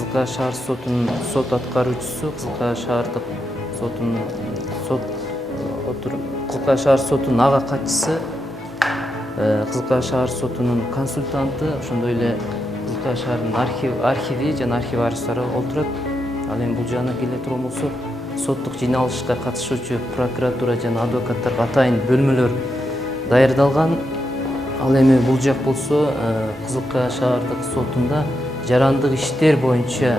Кызыл Кая шаар сотунун сот аткаруучусу, Кызыл Кая шаардык сотунун Кызыл Кая шаар сотунун ага катчысы, Кызыл Кая шаар сотунун консультанты, ошондой эле Кызыл Кая шаарынын архиви жана архивариустары отурат. Ал эми бул жагына келе турган болсок, соттук жыйналышка катышуучу прокуратура жана адвокаттарга атайын бөлмөлөр даярдалган. Ал эми бул жак болсо Кызыл Кая шаардык сотунда жарандык иштер боюнча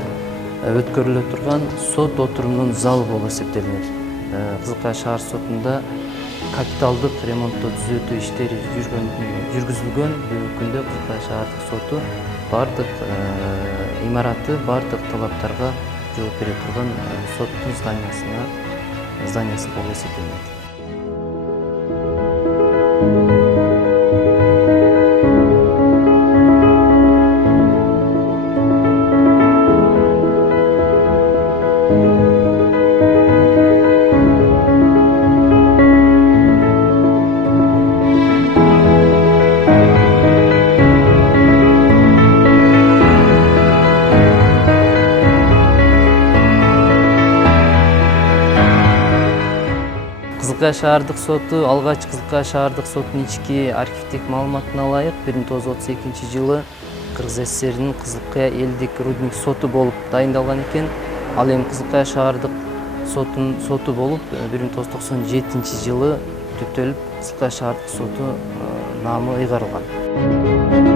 өткөрүлө турган сот отурумунун залы болуп эсептелинет. Кызыл Кая шаар сотунда капиталдык ремонттоо түзөтүү иштери жүргүзүлгөн. Бүгүнкү күндө Кызыл Кая шаардык соту бардык имараты бардык талаптарга жооп бере турган соттун зданиясы болуп эсептелинет. Кызыл Кая шаардык соту алгач Кызыл Кая шаардык сотунун ички архивдик маалыматына ылайык 1932 Кыргыз СССРнин Кызыл Кая элдик рудник соту болуп дайындалган экен. Ал эми Кызыл Кая шаардык соту болуп 1997 түптөлүп Кызыл Кая шаардык соту наамы ыйгарылган.